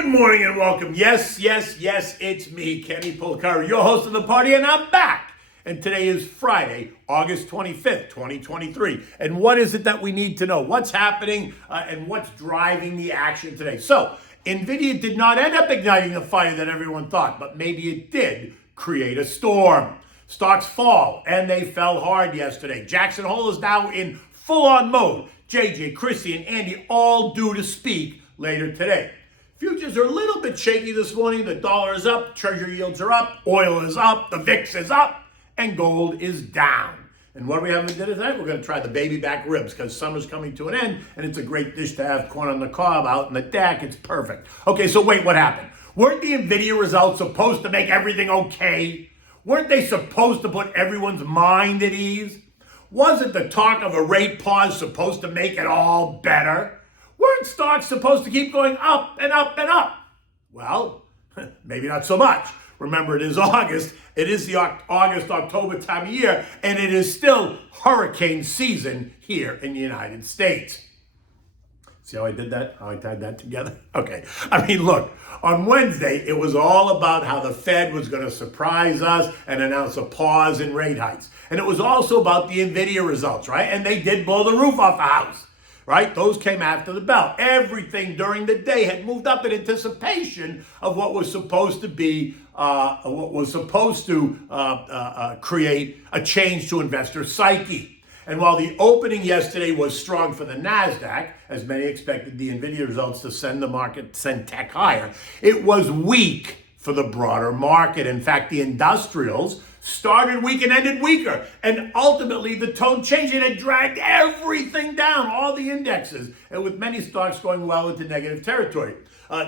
Good morning and welcome. Yes, it's me, Kenny Polcari, your host of the party, and I'm back. And today is Friday, August 25th, 2023. And what is it that we need to know? What's happening and what's driving the action today? So, Nvidia did not end up igniting the fire that everyone thought, but maybe it did create a storm. Stocks fall, and they fell hard yesterday. Jackson Hole is now in full-on mode. JJ, Chrissy, and Andy all due to speak later today. Futures are a little bit shaky this morning. The dollar is up, treasury yields are up, oil is up, the VIX is up, and gold is down. And what do we have for dinner tonight? We're going to try the baby back ribs because summer's coming to an end, and it's a great dish to have corn on the cob out in the deck. It's perfect. Okay, so wait, what happened? Weren't the Nvidia results supposed to make everything okay? Weren't they supposed to put everyone's mind at ease? Wasn't the talk of a rate pause supposed to make it all better? Weren't stocks supposed to keep going up and up and up? Well, maybe not so much. Remember, it is August. It is the August-October time of year, and it is still hurricane season here in the United States. See how I did that? How I tied that together? Okay. I mean, look, on Wednesday, it was all about how the Fed was going to surprise us and announce a pause in rate hikes. And it was also about the Nvidia results, right? And they did blow the roof off the house. Right? Those came after the bell. Everything during the day had moved up in anticipation of what was supposed to be, create a change to investor psyche. And while the opening yesterday was strong for the NASDAQ, as many expected the Nvidia results to send tech higher, it was weak for the broader market. In fact, the industrials started weak and ended weaker. And ultimately, the tone changed and it dragged everything down, all the indexes, and with many stocks going well into negative territory.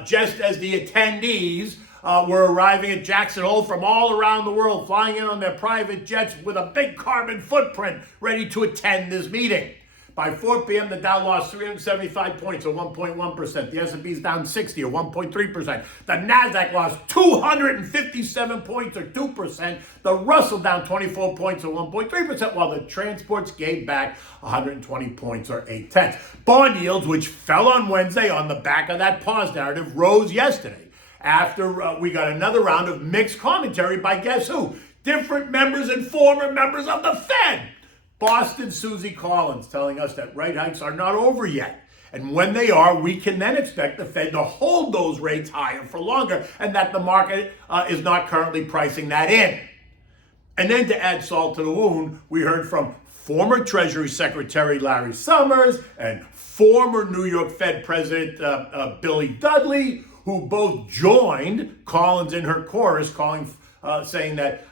Just as the attendees were arriving at Jackson Hole from all around the world, flying in on their private jets with a big carbon footprint, ready to attend this meeting. By 4 p.m., the Dow lost 375 points, or 1.1%. The S&P is down 60, or 1.3%. The NASDAQ lost 257 points, or 2%. The Russell down 24 points, or 1.3%, while the transports gave back 120 points, or 0.8. Bond yields, which fell on Wednesday on the back of that pause narrative, rose yesterday after we got another round of mixed commentary by guess who? Different members and former members of the Fed. Boston Susie Collins telling us that rate hikes are not over yet. And when they are, we can then expect the Fed to hold those rates higher for longer, and that the market is not currently pricing that in. And then to add salt to the wound, we heard from former Treasury Secretary Larry Summers and former New York Fed President Billy Dudley, who both joined Collins in her chorus saying that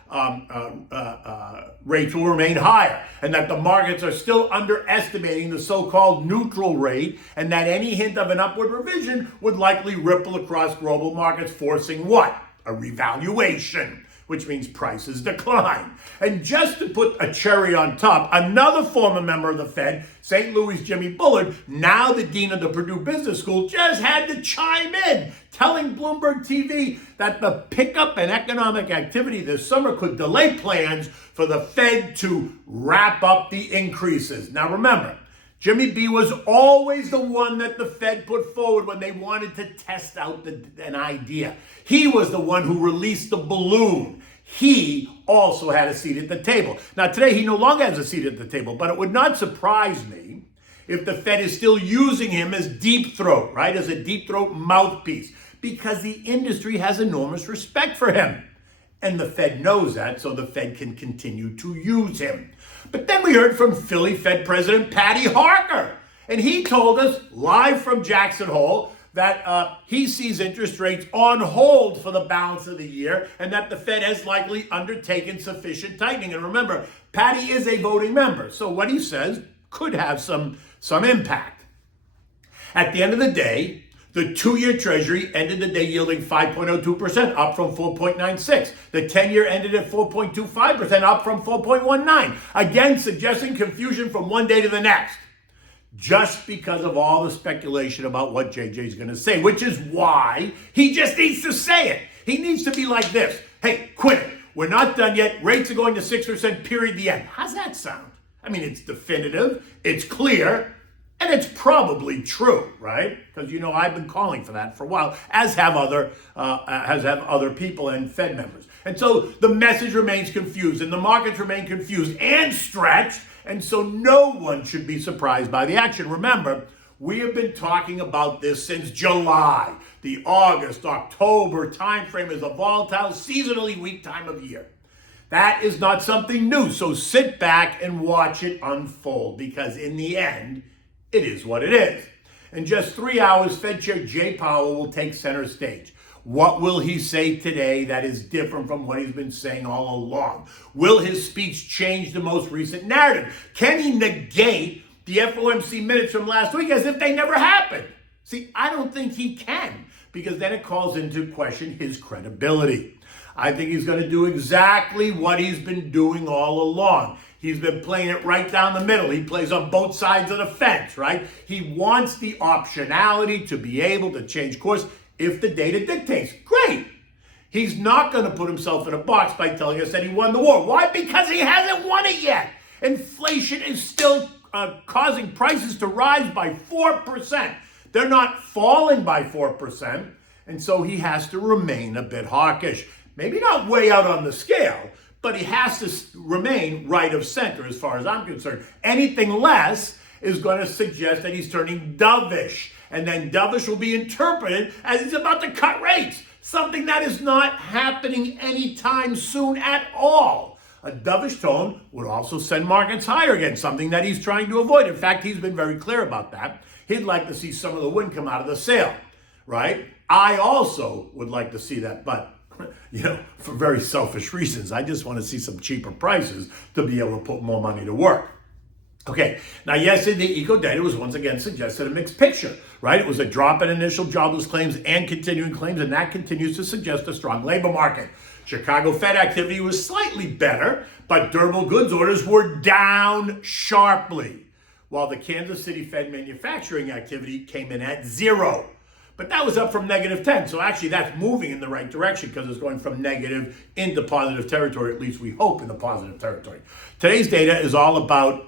rates will remain higher and that the markets are still underestimating the so-called neutral rate and that any hint of an upward revision would likely ripple across global markets, forcing what? A revaluation, which means prices decline. And just to put a cherry on top, another former member of the Fed, St. Louis' Jimmy Bullard, now the dean of the Purdue Business School, just had to chime in, telling Bloomberg TV that the pickup in economic activity this summer could delay plans for the Fed to wrap up the increases. Now remember, Jimmy B was always the one that the Fed put forward when they wanted to test out an idea. He was the one who released the balloon. He also had a seat at the table. Now today he no longer has a seat at the table, but it would not surprise me if the Fed is still using him as deep throat, right? As a deep throat mouthpiece, because the industry has enormous respect for him. And the Fed knows that, so the Fed can continue to use him. But then we heard from Philly Fed President Patty Harker, and he told us live from Jackson Hole that he sees interest rates on hold for the balance of the year and that the Fed has likely undertaken sufficient tightening. And remember, Patty is a voting member, so what he says could have some impact. At the end of the day, the 2-year Treasury ended the day yielding 5.02%, up from 4.96. The 10-year ended at 4.25%, up from 4.19. Again, suggesting confusion from one day to the next, just because of all the speculation about what JJ's going to say, which is why he just needs to say it. He needs to be like this. Hey, quit it. We're not done yet. Rates are going to 6%, period, the end. How's that sound? I mean, it's definitive. It's clear. And it's probably true, right? Because I've been calling for that for a while, as have other people and Fed members. And so the message remains confused, and the markets remain confused and stretched, and so no one should be surprised by the action. Remember, we have been talking about this since July. The August, October timeframe is a volatile, seasonally weak time of year. That is not something new, so sit back and watch it unfold, because in the end, it is what it is. In just 3 hours, Fed Chair Jay Powell will take center stage. What will he say today that is different from what he's been saying all along? Will his speech change the most recent narrative? Can he negate the FOMC minutes from last week as if they never happened? See, I don't think he can, because then it calls into question his credibility. I think he's going to do exactly what he's been doing all along. He's been playing it right down the middle. He plays on both sides of the fence, right? He wants the optionality to be able to change course if the data dictates. Great. He's not going to put himself in a box by telling us that he won the war. Why? Because he hasn't won it yet. Inflation is still causing prices to rise by 4%. They're not falling by 4%. And so he has to remain a bit hawkish. Maybe not way out on the scale, but he has to remain right of center as far as I'm concerned. Anything less is going to suggest that he's turning dovish. And then dovish will be interpreted as he's about to cut rates, something that is not happening anytime soon at all. A dovish tone would also send markets higher again, something that he's trying to avoid. In fact, he's been very clear about that. He'd like to see some of the wind come out of the sail, right? I also would like to see that, but for very selfish reasons. I just want to see some cheaper prices to be able to put more money to work. Okay, now yesterday the eco data was once again suggested a mixed picture, right? It was a drop in initial jobless claims and continuing claims, and that continues to suggest a strong labor market. Chicago Fed activity was slightly better, but durable goods orders were down sharply, while the Kansas City Fed manufacturing activity came in at 0. But that was up from -10. So actually that's moving in the right direction, because it's going from negative into positive territory, at least we hope in the positive territory. Today's data is all about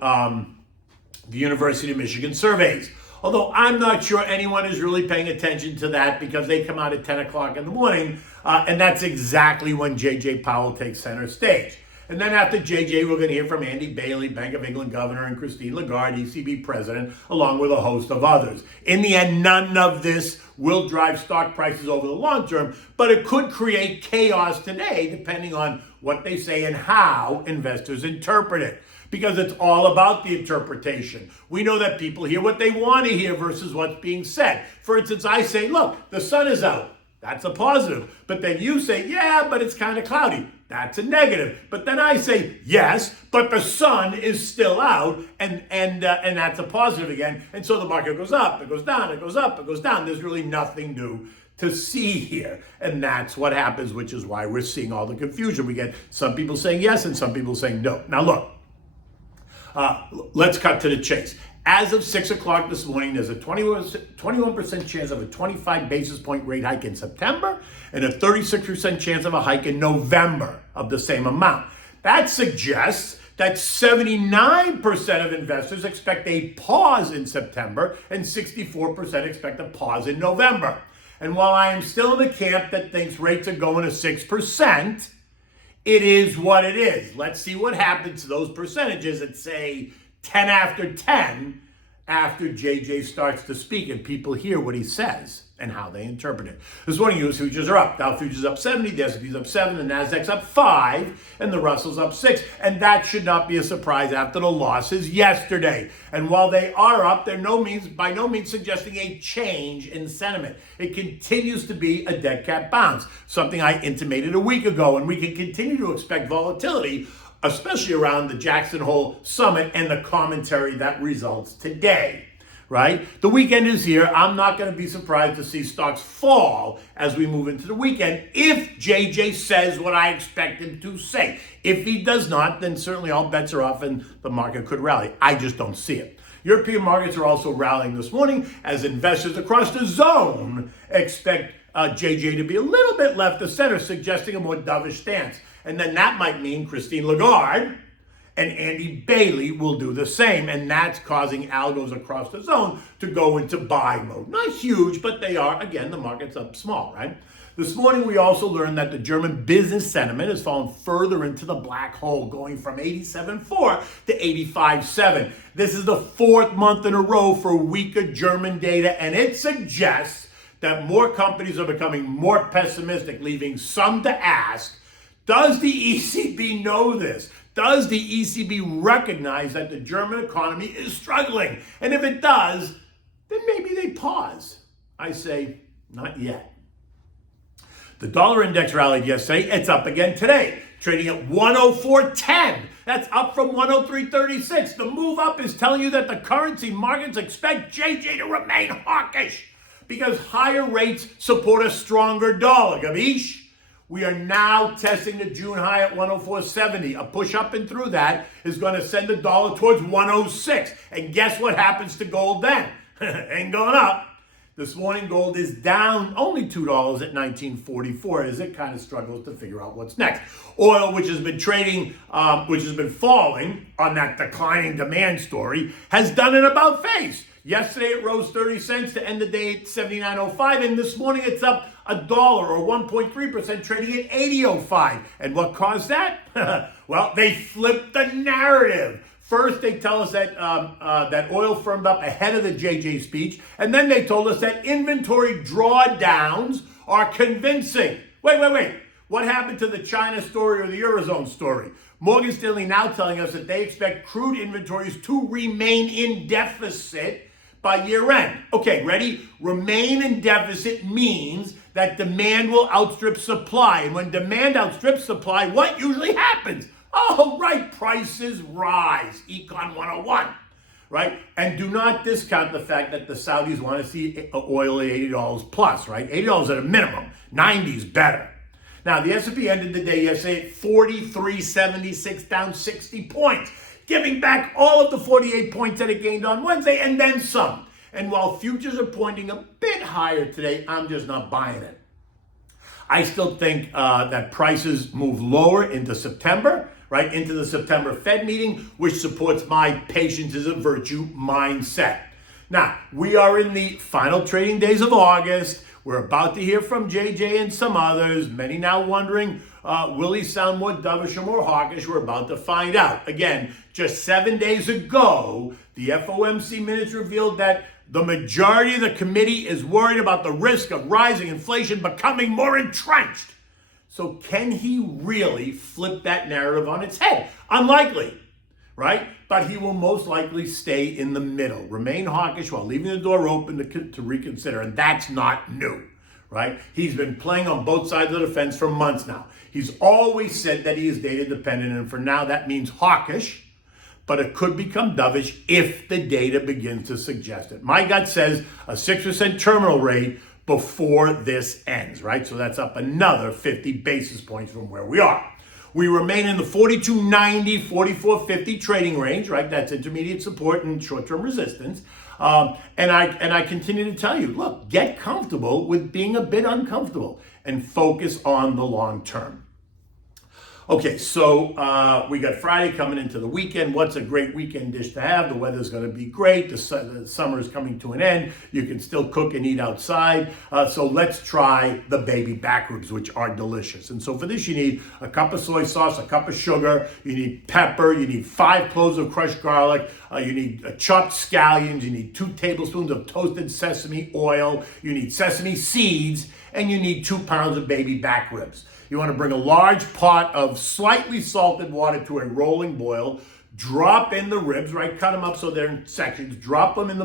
the University of Michigan surveys. Although I'm not sure anyone is really paying attention to that, because they come out at 10 o'clock in the morning, and that's exactly when Jay Powell takes center stage. And then after JJ, we're going to hear from Andy Bailey, Bank of England governor, and Christine Lagarde, ECB president, along with a host of others. In the end, none of this will drive stock prices over the long term, but it could create chaos today, depending on what they say and how investors interpret it. Because it's all about the interpretation. We know that people hear what they want to hear versus what's being said. For instance, I say, look, the sun is out. That's a positive. But then you say, yeah, but it's kind of cloudy. That's a negative. But then I say, yes, but the sun is still out, and that's a positive again. And so the market goes up, it goes down, it goes up, it goes down. There's really nothing new to see here. And that's what happens, which is why we're seeing all the confusion. We get some people saying yes and some people saying no. Now look, let's cut to the chase. As of 6 o'clock this morning, there's a 21% chance of a 25 basis point rate hike in September and a 36% chance of a hike in November of the same amount. That suggests that 79% of investors expect a pause in September and 64% expect a pause in November. And while I am still in the camp that thinks rates are going to 6%, it is what it is. Let's see what happens to those percentages at, say, 10 after 10 after JJ starts to speak and people hear what he says and how they interpret it. This morning, U.S. futures are up. Dow futures up 70, the S&P's up 7, the Nasdaq's up 5, and the Russell's up 6. And that should not be a surprise after the losses yesterday. And while they are up, they're by no means suggesting a change in sentiment. It continues to be a dead cat bounce, something I intimated a week ago, and we can continue to expect volatility, especially around the Jackson Hole Summit and the commentary that results today, right? The weekend is here. I'm not going to be surprised to see stocks fall as we move into the weekend if JJ says what I expect him to say. If he does not, then certainly all bets are off and the market could rally. I just don't see it. European markets are also rallying this morning as investors across the zone expect JJ to be a little bit left of center, suggesting a more dovish stance. And then that might mean Christine Lagarde and Andy Bailey will do the same, and that's causing algos across the zone to go into buy mode. Not huge, but they are. Again, the market's up small, right? This morning, we also learned that the German business sentiment has fallen further into the black hole, going from 87.4 to 85.7. This is the fourth month in a row for weaker German data, and it suggests that more companies are becoming more pessimistic, leaving some to ask, does the ECB know this? Does the ECB recognize that the German economy is struggling? And if it does, then maybe they pause. I say, not yet. The dollar index rallied yesterday. It's up again today, trading at 104.10. That's up from 103.36. The move up is telling you that the currency markets expect JJ to remain hawkish because higher rates support a stronger dollar. Gavish? We are now testing the June high at 104.70. A push up and through that is going to send the dollar towards 106. And guess what happens to gold then? Ain't going up. This morning, gold is down only $2 at 19.44 as it kind of struggles to figure out what's next. Oil, which has been trading, which has been falling on that declining demand story, has done an about face. Yesterday, it rose 30 cents to end the day at 79.05, and this morning it's up $1 or 1.3%, trading at 80.05. And what caused that? Well, they flipped the narrative. First, they tell us that that oil firmed up ahead of the JJ speech, and then they told us that inventory drawdowns are convincing. Wait. What happened to the China story or the Eurozone story? Morgan Stanley now telling us that they expect crude inventories to remain in deficit by year end. Okay, ready? Remain in deficit means that demand will outstrip supply. And when demand outstrips supply, what usually happens? Oh, right, prices rise, Econ 101, right? And do not discount the fact that the Saudis want to see oil at $80 plus, right? $80 at a minimum, 90 is better. Now, the S&P ended the day yesterday at 43.76, down 60 points, giving back all of the 48 points that it gained on Wednesday and then some. And while futures are pointing a bit higher today, I'm just not buying it. I still think that prices move lower into September, right, into the September Fed meeting, which supports my patience is a virtue mindset. Now, we are in the final trading days of August. We're about to hear from JJ and some others. Many now wondering, will he sound more dovish or more hawkish? We're about to find out. Again, just 7 days ago, the FOMC minutes revealed that the majority of the committee is worried about the risk of rising inflation becoming more entrenched. So can he really flip that narrative on its head? Unlikely, right? But he will most likely stay in the middle, remain hawkish while leaving the door open to reconsider. And that's not new, right? He's been playing on both sides of the fence for months now. He's always said that he is data dependent. And for now, that means hawkish. But it could become dovish if the data begins to suggest it. My gut says a 6% terminal rate before this ends, right? So that's up another 50 basis points from where we are. We remain in the 42.90, 44.50 trading range, right? That's intermediate support and short-term resistance. And I continue to tell you, look, get comfortable with being a bit uncomfortable and focus on the long term. Okay, so we got Friday coming into the weekend. What's a great weekend dish to have? The weather's going to be great. The summer is coming to an end. You can still cook and eat outside. So let's try the baby back ribs, which are delicious. And so for this, you need a cup of soy sauce, a cup of sugar. You need pepper. You need 5 cloves of crushed garlic. You need chopped scallions. You need 2 tablespoons of toasted sesame oil. You need sesame seeds. And you need 2 pounds of baby back ribs. You want to bring a large pot of slightly salted water to a rolling boil. Drop in the ribs, right? Cut them up so they're in sections. Drop them in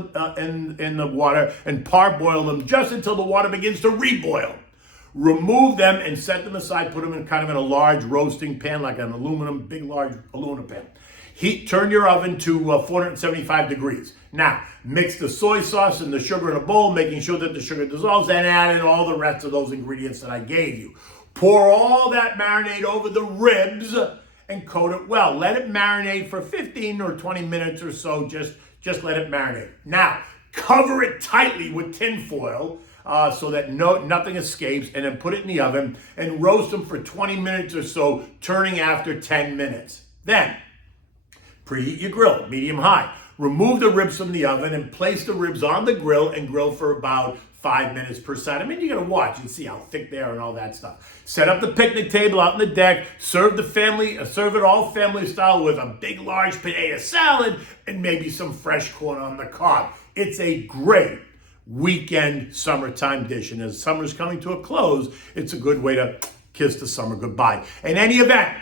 the water and parboil them just until the water begins to reboil. Remove them and set them aside. Put them in kind of in a large roasting pan, like an big large aluminum pan. Turn your oven to 475 degrees. Now, mix the soy sauce and the sugar in a bowl, making sure that the sugar dissolves, and add in all the rest of those ingredients that I gave you. Pour all that marinade over the ribs and coat it well. Let it marinate for 15 or 20 minutes or so. Just let it marinate. Now, cover it tightly with tin foil so that nothing escapes, and then put it in the oven and roast them for 20 minutes or so, turning after 10 minutes. Then, Preheat your grill, medium-high. Remove the ribs from the oven and place the ribs on the grill and grill for about 5 minutes per side. I mean, you're gonna watch and see how thick they are and all that stuff. Set up the picnic table out on the deck. Serve it all family style with a big, large potato salad and maybe some fresh corn on the cob. It's a great weekend summertime dish, and as summer's coming to a close, it's a good way to kiss the summer goodbye. In any event,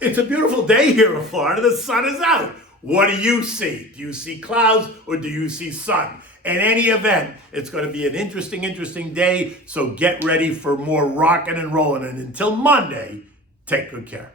it's a beautiful day here in Florida. The sun is out. What do you see? Do you see clouds or do you see sun? In any event, it's going to be an interesting day. So get ready for more rocking and rolling. And until Monday, take good care.